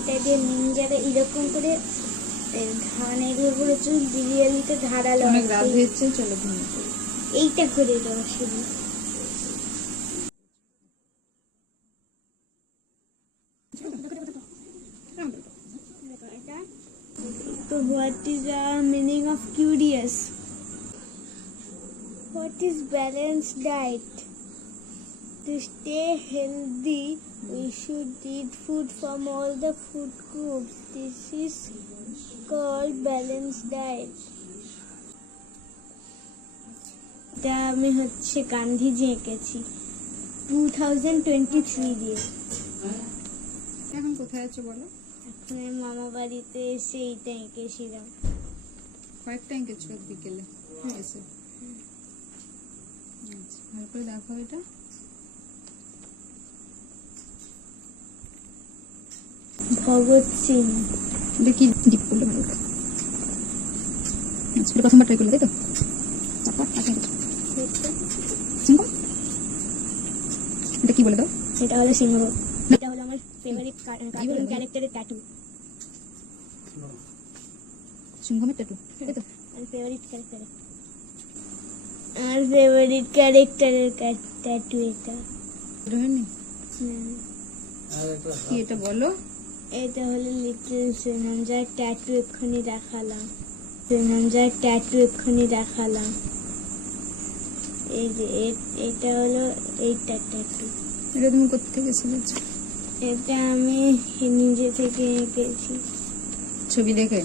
এটা দিয়ে নিনজারা এরকম করে ধানের উপরে চুল বিরিয়ানিতে ধারালো অনেক রাত হয়েছে চলো ঘুমিয়ে এইটা করে দাও শুধু তো what is the meaning of curious what is balance diet To stay healthy, we should eat food from all the food groups. This is called balanced diet. এটা আমি হচ্ছে গান্ধীজি এঁকেছি। টু থাউজেন্ড টোয়েন্টি থ্রি দিয়ে। এখন কোথায় আছো বলো? এখন মামা বাড়িতে এসে এইটা এঁকেছিলাম। কয়েকটা এঁকেছো বিকেলে। এসে। আচ্ছা, ভালো করে দেখো এটা। ভগৎ সিং এটা কি ডিপ করলে ভালো আচ্ছা এটা প্রথমবার ট্রাই করলে তাই তো? তারপর সিংহ এটা কি বলে দাও? এটা হলো সিংহ। এটা হলো আমার ফেভারিট কার্টুন ক্যারেক্টারের ট্যাটু সিংহমের ট্যাটু তাই তো? আমার ফেভারিট ক্যারেক্টার আমার ফেভারিট ক্যারেক্টারের ট্যাটু এটা। এটা হয়নি কি এটা বলো? এটা হলো লিটল সুনম যার ট্যাটু এক্ষুনি দেখালাম। সুনম যার ট্যাটু এক্ষুনি দেখালাম। এই যে এটা হলো এইটা ট্যাটু। এটা তুমি কোথেকে শিখেছো এটা আমি নিজে থেকে এঁকেছি ছবি দেখে?